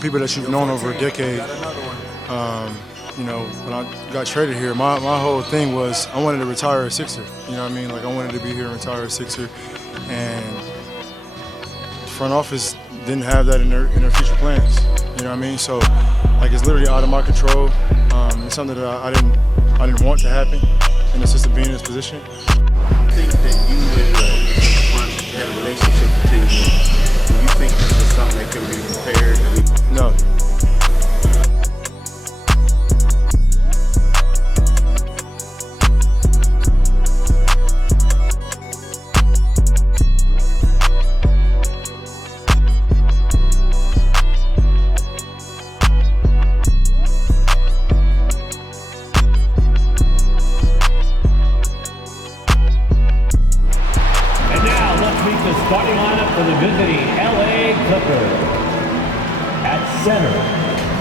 people that you've known over a decade. When I got traded here, my whole thing was I wanted to retire a Sixer. You know what I mean? Like, I wanted to be here and retire a Sixer. And the front office didn't have that in their future plans. You know what I mean? So, like, it's literally out of my control. It's something that I didn't want to happen in the system being in this position. I think that you and the front had a relationship for 10 years. Do you think this is something that can be repaired? No. Starting lineup for the visiting LA Clippers. At center,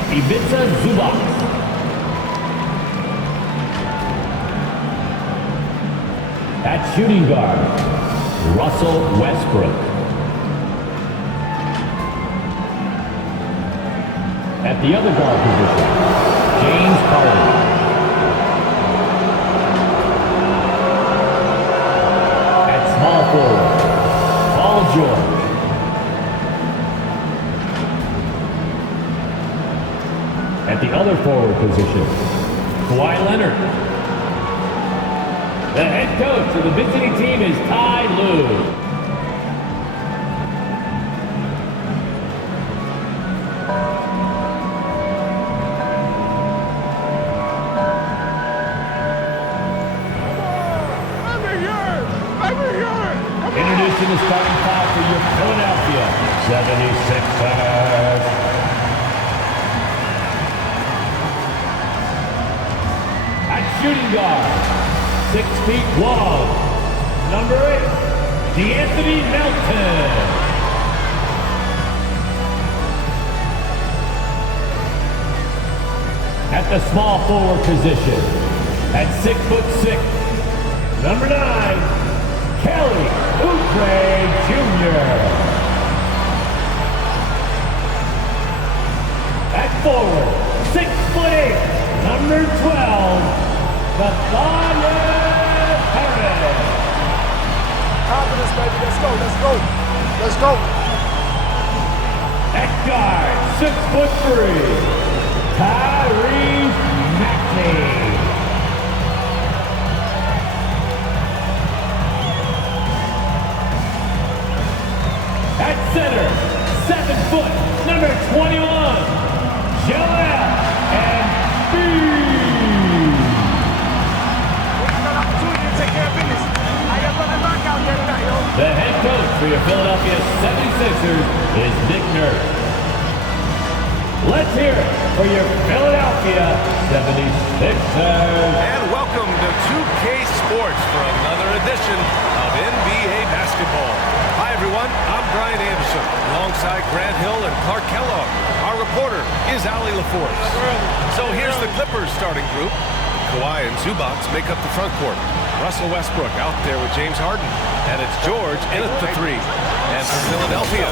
Ivica Zubac. At shooting guard, Russell Westbrook. At the other guard position, James Harden. At small forward, George. At the other forward position, Kawhi Leonard. The head coach of the visiting team is Ty Lue. Introducing the starting five for your Philadelphia 76ers. At shooting guard, 6 feet long, number 8, DeAnthony Melton. At the small forward position, at 6'6", number 9, Kelly Oubre Jr. At forward, 6'8", number 12, Harden. Confidence, baby. Let's go. Let's go. Let's go. At guard, 6'3", Tyrese Maxey. At center, 7 foot, number 21, Joel Embiid. The head coach for your Philadelphia 76ers is Nick Nurse. Let's hear it for your Philadelphia 76ers. And welcome to 2K Sports for another edition of NBA basketball. Hi everyone, I'm Brian Anderson, alongside Grant Hill and Clark Kellogg. Our reporter is Allie LaForce. So here's the Clippers starting group. Kawhi and Zubac make up the front court. Russell Westbrook out there with James Harden. And it's George in at the 3. And for Philadelphia,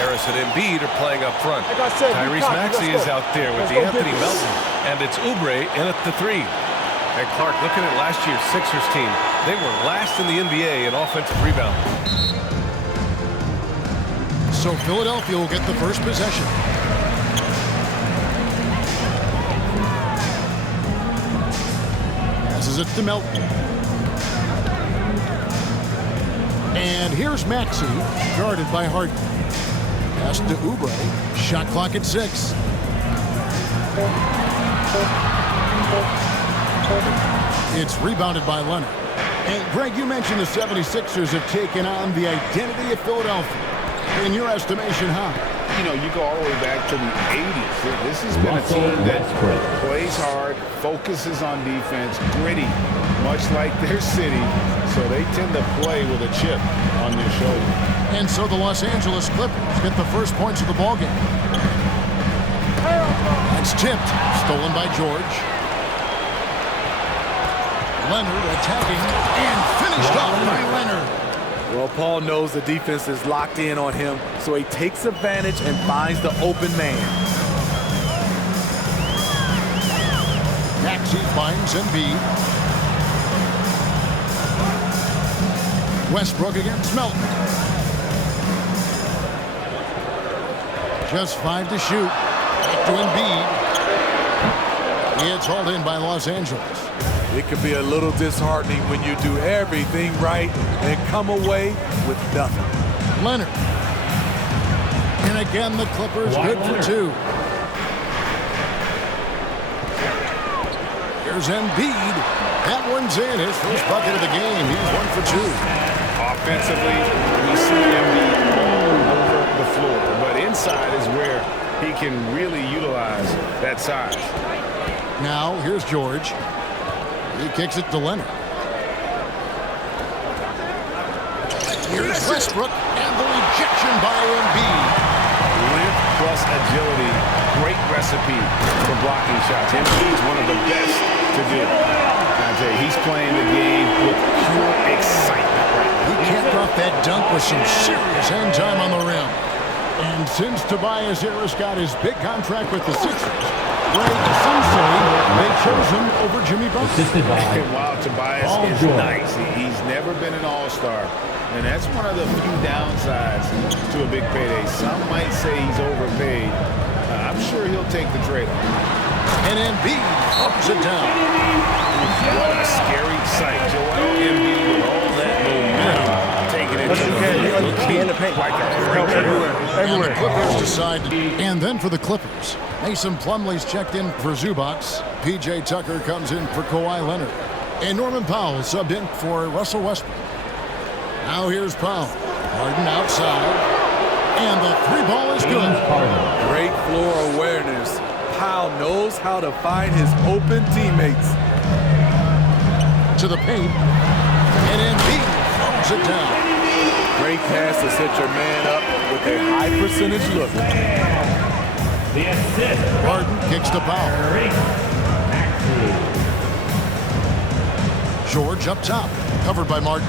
Harris and Embiid are playing up front. Tyrese Maxey is out there with DeAnthony Melton. And it's Oubre in at the 3. And Clark, looking at last year's Sixers team, they were last in the NBA in offensive rebound. So Philadelphia will get the first possession. Passes it to Melton. And here's Maxey, guarded by Harden. Pass to Oubre. Shot clock at 6. It's rebounded by Leonard. And Greg, you mentioned the 76ers have taken on the identity of Philadelphia. In your estimation, how? You know, you go all the way back to the 80s. This has been a team that plays hard, focuses on defense, gritty, much like their city. So they tend to play with a chip on their shoulder. And so the Los Angeles Clippers get the first points of the ballgame. It's tipped, stolen by George. Leonard attacking and finished off by Leonard. Well, Paul knows the defense is locked in on him, so he takes advantage and finds the open man. Maxey finds Embiid. Westbrook against Melton. Just 5 to shoot. Back to Embiid. It's hauled in by Los Angeles. It can be a little disheartening when you do everything right and come away with nothing. Leonard. And again, the Clippers good for 2. Here's Embiid. That one's in. His first bucket of the game. He's 1 for 2. Offensively, we see Embiid all over the floor, but inside is where he can really utilize that size. Now, here's George. He kicks it to Leonard. Here's Westbrook, and the rejection by Embiid. Length plus agility, great recipe for blocking shots. Embiid's one of the best to do. I tell you, he's playing the game with pure excitement right now. He capped off that dunk with some serious end time on the rim. And since Tobias Harris got his big contract with the Sixers, some say they chose him over Jimmy Butler. While Tobias is nice, he's never been an all-star. And that's one of the few downsides to a big payday. Some might say he's overpaid. I'm sure he'll take the trade. And Embiid ups it down. What a scary sight. Joel Embiid with all that momentum taking it to the paint. And the Clippers decide. And then for the Clippers, Mason Plumlee's checked in for Zubac. P.J. Tucker comes in for Kawhi Leonard. And Norman Powell subbed in for Russell Westbrook. Now here's Powell. Harden outside. And the 3-ball is good. Great floor awareness. Powell knows how to find his open teammates. To the paint. And Embiid throws it down. Great pass to set your man up with a high percentage look. The assist. Harden kicks to Powell. George up top. Covered by Martin.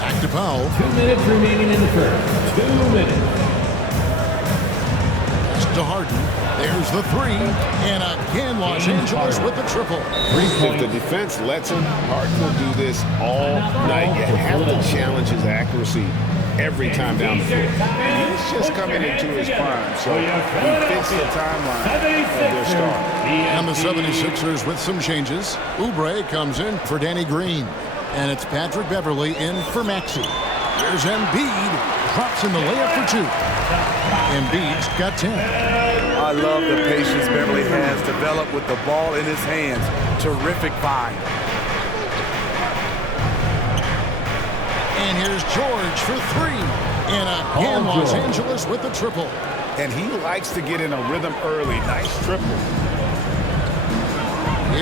Back to Powell. 2 minutes remaining in the first. 2 minutes. Pass to Harden. There's the 3. And again, Los Angeles with the triple. If the defense lets him, Harden will do this all night. You have to challenge his accuracy every time down the floor. And he's just coming into his prime, so he fits the timeline of their star. And the 76ers with some changes. Oubre comes in for Danny Green. And it's Patrick Beverley in for Maxey. Here's Embiid. Drops in the layup for 2. Embiid's got 10. I love the patience Beverly has developed with the ball in his hands. Terrific find. And here's George for 3. And again, Los Angeles with the triple. And he likes to get in a rhythm early. Nice triple.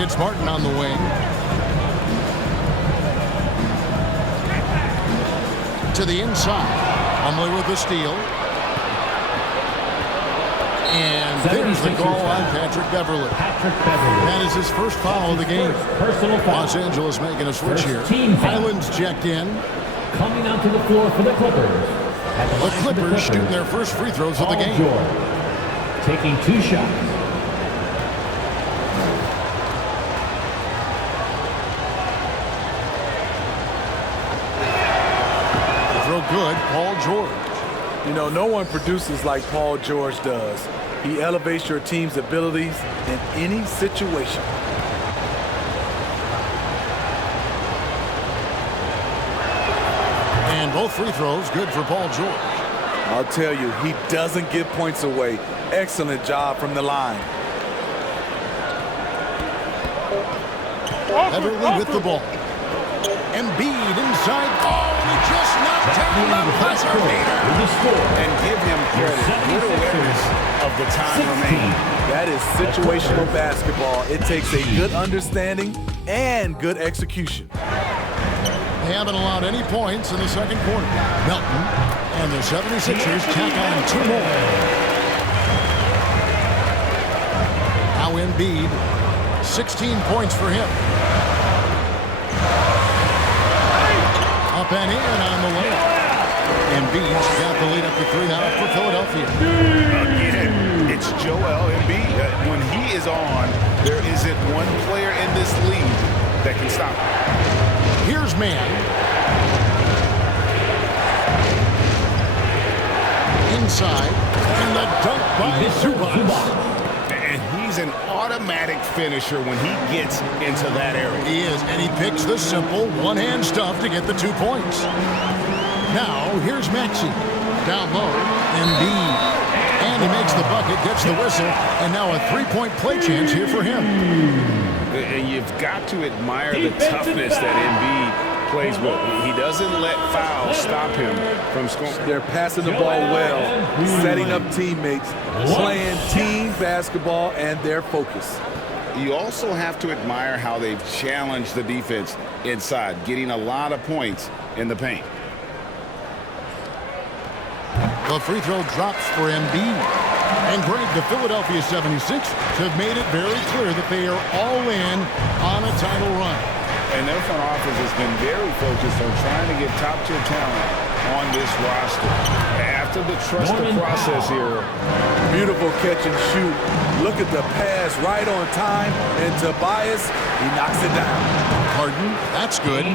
It's Martin on the wing. To the inside. Plumlee with the steal. And there's the goal on Patrick Beverley. That is his first foul of the game. Los Angeles making a switch here. Highlands checked in. Coming onto the floor for the Clippers. The Clippers shooting their first free throws of the game. Taking 2 shots. Throw good, Paul George. You know, no one produces like Paul George does. He elevates your team's abilities in any situation. And both free throws good for Paul George. I'll tell you, he doesn't give points away. Excellent job from the line. Beverley with the ball. Embiid inside. Oh, and he just knocked down the buzzer beater. And give him credit. Good awareness of the time remaining. That is situational basketball. It takes a good understanding and good execution. They haven't allowed any points in the second quarter. Melton and the 76ers tack on 2 more. Now Embiid, 16 points for him. Up and in on the layup. Embiid's got the lead up to 3 now for Philadelphia. Again, It's Joel Embiid. When he is on, there isn't one player in this league that can stop him. Here's man. Inside. And the dunk by Zubac. And he's an automatic finisher when he gets into that area. He is, and he picks the simple one-hand stuff to get the 2 points. Now, here's Maxey. Down low, Embiid. And he makes the bucket, gets the whistle, and now a three-point play chance here for him. And you've got to admire the toughness that Embiid plays with. He doesn't let fouls stop him from scoring. They're passing the ball well, setting up teammates, playing team basketball, and their focus. You also have to admire how they've challenged the defense inside, getting a lot of points in the paint. The free throw drops for Embiid. And Greg, the Philadelphia 76ers have made it very clear that they are all in on a title run. And their front office has been very focused on trying to get top-tier talent on this roster. After the trust the process here. Beautiful catch and shoot. Look at the pass right on time. And Tobias, he knocks it down. Harden, that's good.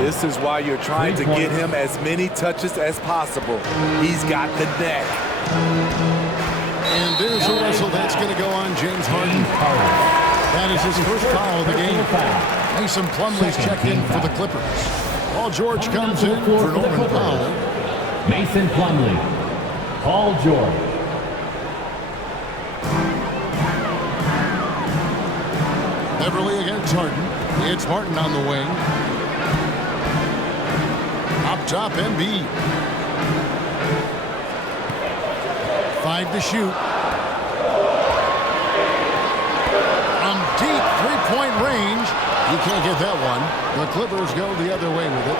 This is why you're trying to get him as many touches as possible. He's got the neck. And there's a whistle that's going to go on James Harden. That is his first foul of the game. Mason Plumlee's checked in for the Clippers. Paul George comes in for Norman Powell. Mason Plumlee, Paul George. Beverly against Harden. It's Martin on the wing. Up top, Embiid. 5 to shoot. From deep three-point range. You can't get that one. The Clippers go the other way with it.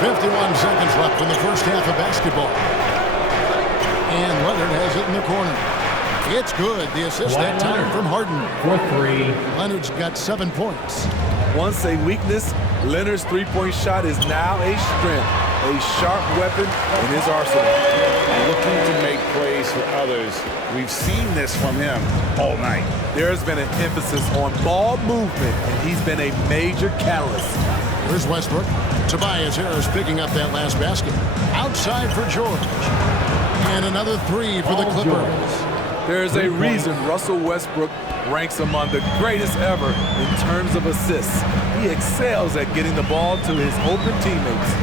51 seconds left in the first half of basketball. And Leonard has it in the corner. It's good. The assist that time from Harden. For 3. Leonard's got 7 points. Once a weakness, Leonard's three-point shot is now a strength. A sharp weapon in his arsenal. Looking to make plays for others. We've seen this from him all night. There's been an emphasis on ball movement, and he's been a major catalyst. Here's Westbrook. Tobias Harris picking up that last basket. Outside for George. And another 3 for the Clippers. There's a reason Russell Westbrook ranks among the greatest ever in terms of assists. He excels at getting the ball to his open teammates.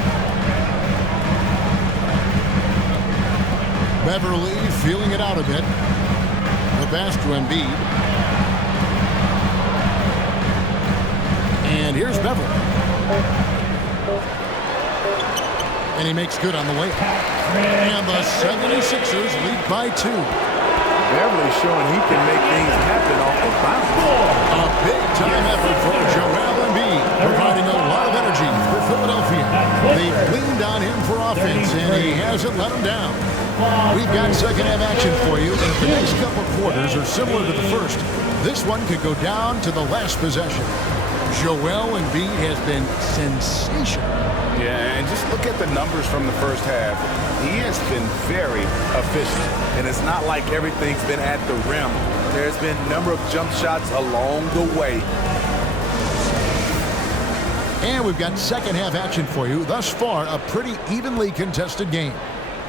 Beverly feeling it out a bit. The pass to Embiid. And here's Beverly. And he makes good on the way. And the 76ers lead by 2. Beverly showing he can make things happen off the bounce. A big-time effort for Joel Embiid, providing a lot of energy for Philadelphia. They've leaned on him for offense, and he hasn't let them down. We've got second-half action for you, and if the next couple quarters are similar to the first, this one could go down to the last possession. Joel Embiid has been sensational. Yeah, and just look at the numbers from the first half. He has been very efficient. And it's not like everything's been at the rim. There's been a number of jump shots along the way. And we've got second-half action for you. Thus far, a pretty evenly contested game.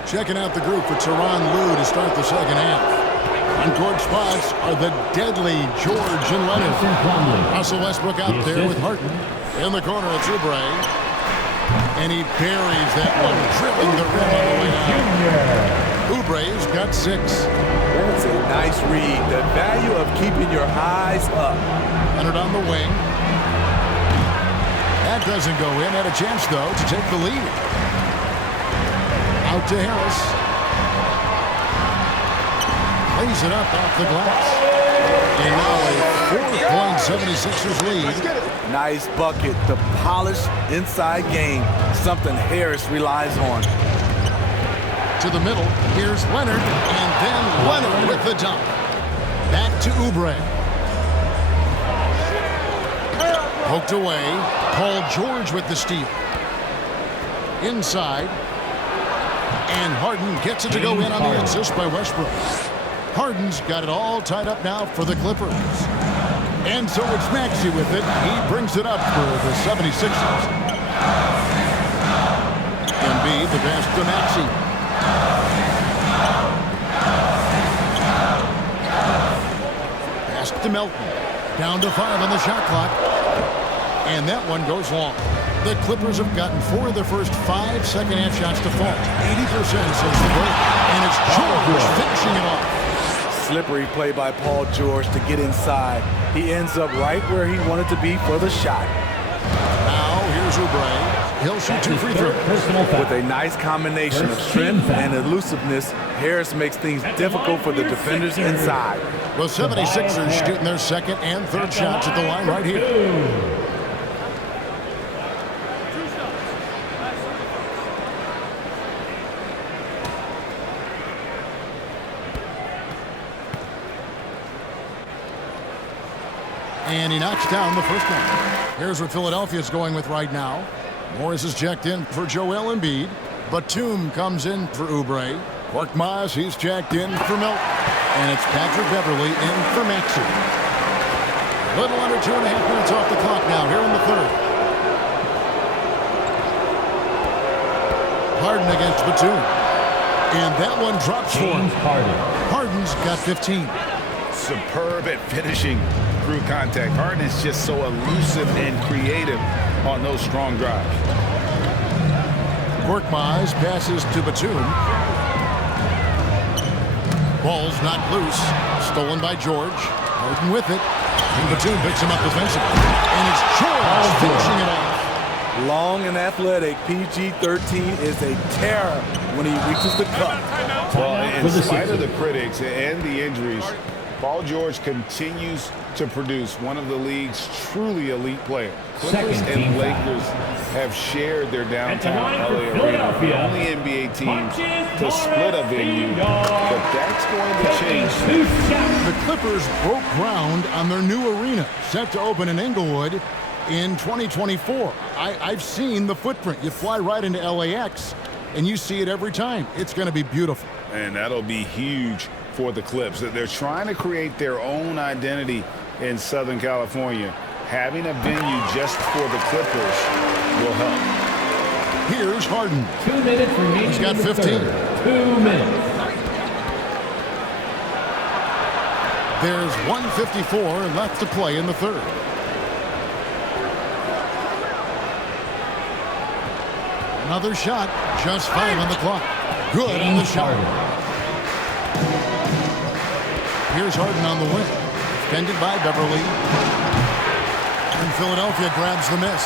Checking out the group for Tyronn Lue to start the second half. On court spots are the deadly George and Leonard. Russell Westbrook out there with Harden. In the corner, it's Oubre. And he buries that one, drilling the rim on the way out. Oubre's got 6. That's a nice read. The value of keeping your eyes up. Leonard on the wing. That doesn't go in. Had a chance, though, to take the lead. Out to Harris. Lays it up off the glass. And now a 4-point 76ers lead. Nice bucket. The polished inside game. Something Harris relies on. To the middle. Here's Leonard. And then Leonard with the dunk. Back to Oubre. Poked away. Paul George with the steal. Inside. And Harden gets it to go in on the assist by Westbrook. Harden's got it all tied up now for the Clippers. And so it's Maxey with it. He brings it up for the 76ers. Embiid, the pass to Maxey. Pass to Melton. Down to 5 on the shot clock. And that one goes long. The Clippers have gotten 4 of their first 5 second-half shots to fall. 80% since the break. And it's George finishing it off. Slippery play by Paul George to get inside. He ends up right where he wanted to be for the shot. Now here's Oubre. He'll shoot 2 free throws. With a nice combination of strength and elusiveness, Harris makes things difficult for the defenders inside. The 76ers shooting their second and third shots at the line right here. And he knocks down the first one. Here's what Philadelphia's going with right now. Morris is checked in for Joel Embiid. Batum comes in for Oubre. Korkmaz, he's checked in for Milton. And it's Patrick Beverley in for Maxey. A little under 2.5 minutes off the clock now here in the third. Harden against Batum. And that one drops for him. Harden's got 15. Superb at finishing through contact. Harden is just so elusive and creative on those strong drives. Korkmaz passes to Batum. Ball's not loose. Stolen by George. Harden with it. And Batum picks him up defensively. And it's George finishing it off. Long and athletic, PG-13 is a terror when he reaches the cup. Well, in spite of the critics and the injuries, Paul George continues to produce one of the league's truly elite players. Clippers and Lakers have shared their downtown LA arena, the only NBA teams to split a venue, but that's going to change. The Clippers broke ground on their new arena, set to open in Inglewood in 2024. I've seen the footprint. You fly right into LAX, and you see it every time. It's going to be beautiful. And that'll be huge for the Clips. They're trying to create their own identity in Southern California. Having a venue just for the Clippers will help. Here's Harden. 2 minutes remaining. He's got 15. 2 minutes. There's 1:54 left to play in the third. Another shot. Just 5 on the clock. Good on the shot. Here's Harden on the wing. Defended by Beverley. And Philadelphia grabs the miss.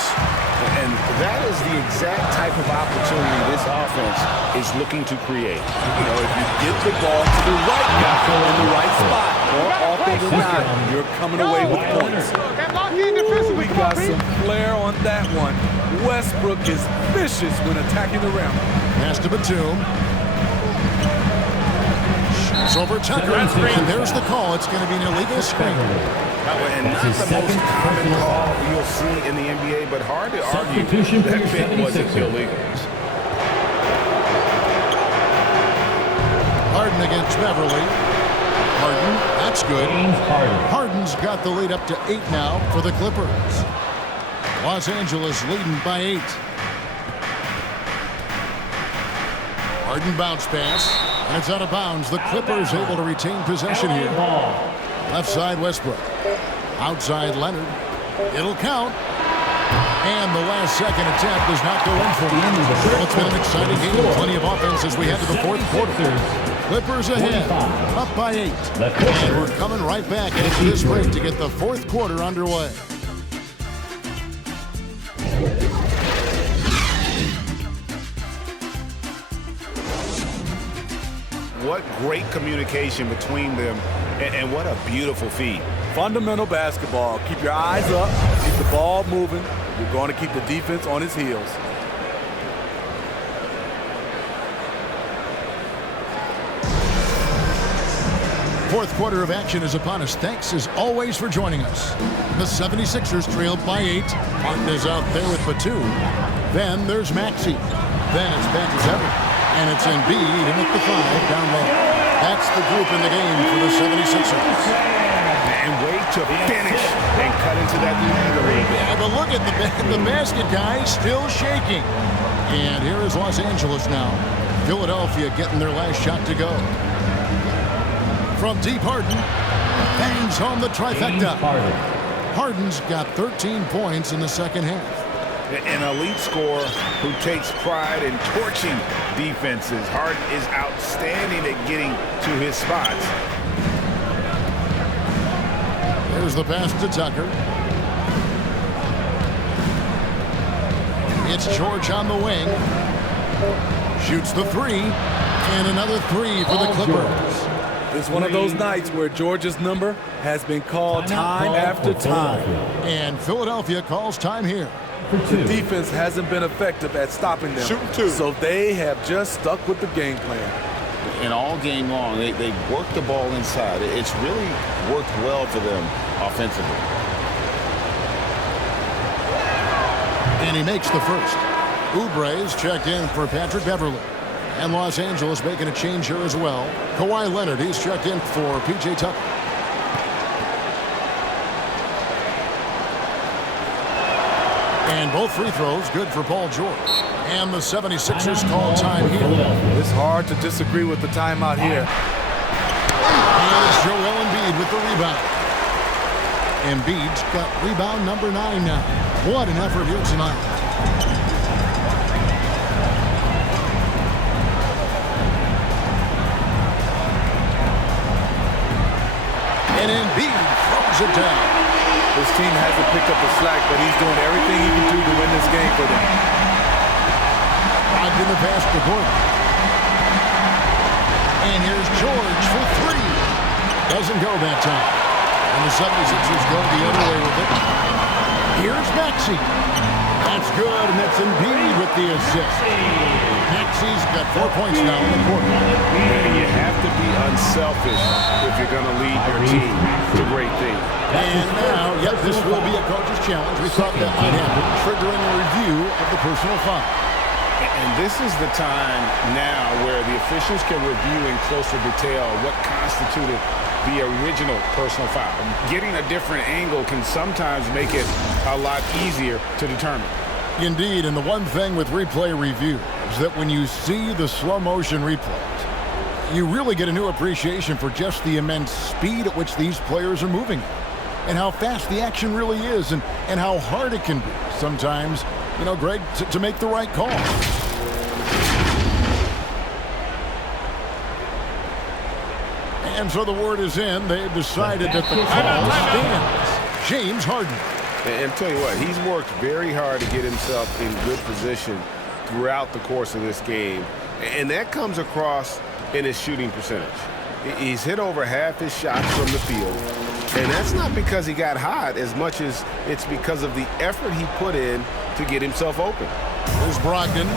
And that is the exact type of opportunity this offense is looking to create. You know, if you get the ball to the right guy in the right spot, more often than not, you're coming away with points. We got some flair on that one. Westbrook is vicious when attacking the rim. Pass to Batum. It's over Tucker, and there's the call. It's going to be an illegal screen. And not the most common call you'll see in the NBA, but hard to argue that fit wasn't illegal. Harden against Beverley. Harden, that's good. Harden's got the lead up to 8 now for the Clippers. Los Angeles leading by 8. Harden bounce pass, and it's out of bounds. The Clippers able to retain possession here. Left side Westbrook. Outside Leonard. It'll count. And the last second attempt does not go in for him. Well, it's been an exciting game. Plenty of offense as we head to the fourth quarter. Clippers ahead, up by 8. And we're coming right back into this break to get the fourth quarter underway. What great communication between them, and what a beautiful feed. Fundamental basketball. Keep your eyes up, keep the ball moving. You're going to keep the defense on its heels. Fourth quarter of action is upon us. Thanks as always for joining us. The 76ers trailed by 8. Harden is out there with Batum. Then there's Maxey. Then it's Petrusev. And it's Embiid in at the 5 down low. That's the group in the game for the 76ers. And wait to finish and cut into that lead a little bit. Yeah, but look at the basket guy still shaking. And here is Los Angeles now. Philadelphia getting their last shot to go. From deep, Harden bangs home the trifecta. Harden's got 13 points in the second half. An elite scorer who takes pride in torching defenses. Harden is outstanding at getting to his spots. There's the pass to Tucker. It's George on the wing. Shoots the three. And another three for the Clippers. It's one of those nights where George's number has been called time after time. And Philadelphia calls time here. The defense hasn't been effective at stopping them. Shooting two. So they have just stuck with the game plan. And all game long, they worked the ball inside. It's really worked well for them offensively. And he makes the first. Oubre's checked in for Patrick Beverley. And Los Angeles making a change here as well. Kawhi Leonard, he's checked in for P.J. Tucker. And both free throws good for Paul George. And the 76ers call time here. It's hard to disagree with the timeout here. And it's Joel Embiid with the rebound. Embiid's got rebound number 9 now. What an effort here tonight. And Embiid throws it down. This team hasn't picked up the slack, but he's doing everything he can do to win this game for them. In the pass to Gordon. And here's George for three. Doesn't go that time. And the 76ers go the other way with it. Here's Maxey. That's good, and that's Embiid with the assist. Maxey's got 4 points now in the quarter. And you have to be unselfish if you're going to lead your team to great things. And now, yep, this will be a coach's challenge. We thought that might happen, triggering a review of the personal foul. And this is the time now where the officials can review in closer detail what constituted the original personal foul. Getting a different angle can sometimes make it a lot easier to determine. Indeed, and the one thing with replay review is that when you see the slow motion replays, you really get a new appreciation for just the immense speed at which these players are moving and how fast the action really is and how hard it can be sometimes, you know, Greg, to make the right call. And so the word is in. They've decided that the call stands. James Harden. And tell you what, he's worked very hard to get himself in good position throughout the course of this game. And that comes across in his shooting percentage. He's hit over half his shots from the field. And that's not because he got hot as much as it's because of the effort he put in to get himself open. There's Brogdon.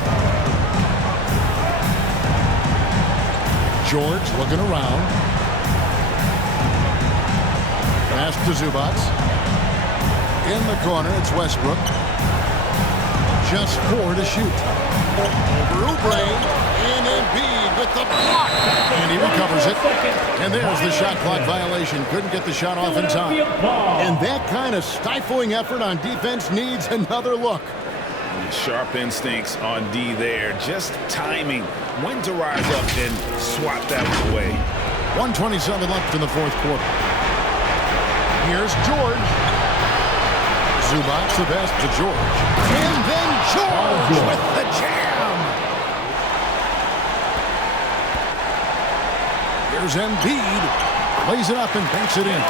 George looking around. Pass to Zubac. In the corner, it's Westbrook. Just 4 to shoot. Over Oubre. And Embiid with the block. And he recovers it. And there's the shot clock violation. Couldn't get the shot off in time. And that kind of stifling effort on defense needs another look. Sharp instincts on D there. Just timing when to rise up and swat that one away. 1:27 left in the fourth quarter. Here's George. Zubac the best to George. And then George with the jam. Here's Embiid. Lays it up and banks it in.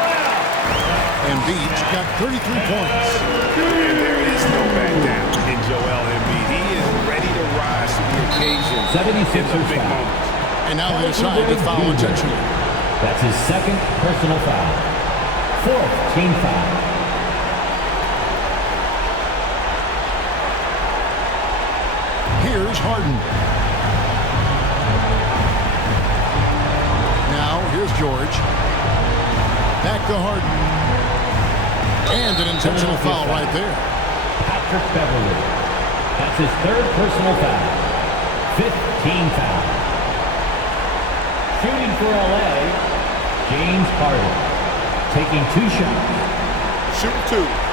Embiid's got 33 points. And there is no back down in Joel Embiid. He is ready to rise to the occasion in the big moment. And now they decide to foul intentionally. That's his second personal foul. 4th team foul. Here's Harden. Now here's George. Back to Harden. And an intentional foul right there. Patrick Beverley. That's his 3rd personal foul. 5th team foul. Shooting for LA, James Harden, taking 2 shots. Shooting 2.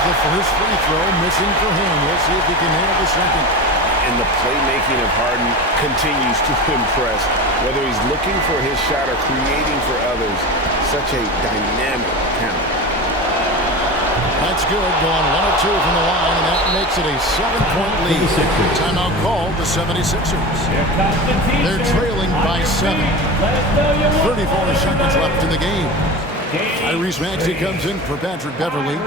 The first free throw missing for him. We'll see if he can nail the second. And the playmaking of Harden continues to impress. Whether he's looking for his shot or creating for others, such a dynamic talent. That's good. Going 1 of 2 from the line, and that makes it a 7-point lead. Timeout called the 76ers. They're trailing by 7. 34 seconds left in the game. Tyrese Maxey comes in for Patrick Beverly.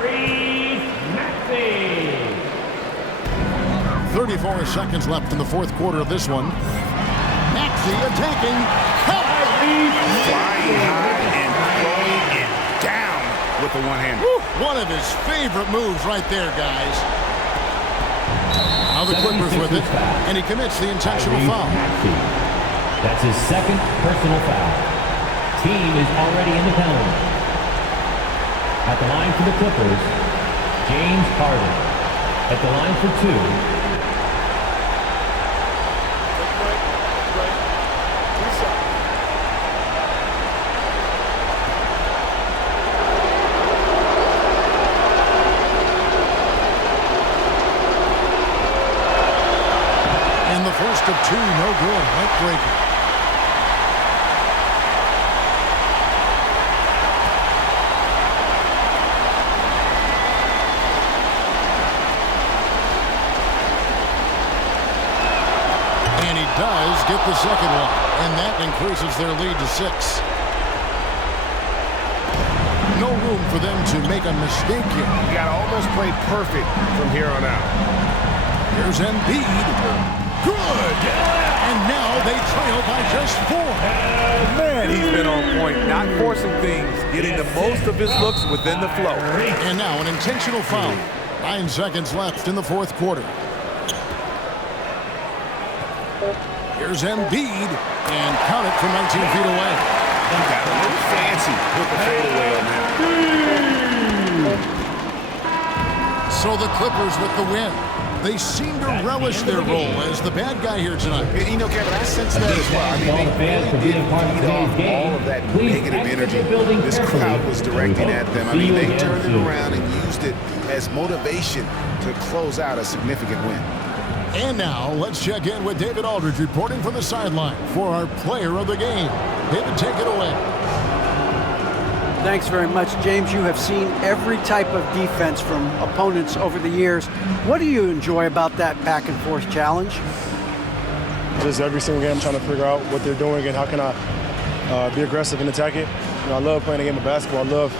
34 seconds left in the fourth quarter of this one. Maxey attacking. Flying high and throwing it down with the one-hander. One of his favorite moves right there, guys. Now the Clippers with it, and he commits the intentional foul. That's his second personal foul. Team is already in the penalty. At the line for the Clippers, James Harden. At the line for 2. And the first of 2, no good. Heartbreaker. Does get the second one, and that increases their lead to 6. No room for them to make a mistake here. You got to almost play perfect from here on out. Here's Embiid. Good! And now they trail by just 4. Man, he's been on point, not forcing things, getting the most of his looks within the flow. And now an intentional foul. 9 seconds left in the fourth quarter. Here's Embiid, and count it from 19 feet away. Got a little fancy with the fadeaway on that. So the Clippers with the win. They seem to relish their role as the bad guy here tonight. You know, Kevin, I sense that as well. I mean, they really did feed off all of that negative energy this crowd was directing at them. I mean, they turned it around and used it as motivation to close out a significant win. And now, let's check in with David Aldridge reporting from the sideline for our player of the game. David, take it away. Thanks very much, James. You have seen every type of defense from opponents over the years. What do you enjoy about that back-and-forth challenge? Just every single game, I'm trying to figure out what they're doing and how can I be aggressive and attack it. You know, I love playing a game of basketball. I love,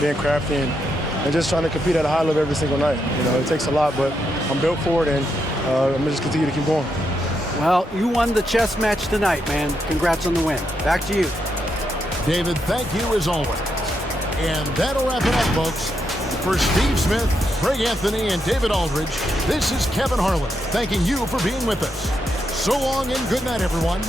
being crafty and just trying to compete at a high level every single night. You know, it takes a lot, but I'm built for it, and I'm going to just continue to keep going. Well, you won the chess match tonight, man. Congrats on the win. Back to you. David, thank you as always. And that'll wrap it up, folks. For Steve Smith, Greg Anthony, and David Aldridge, this is Kevin Harlan thanking you for being with us. So long and good night, everyone.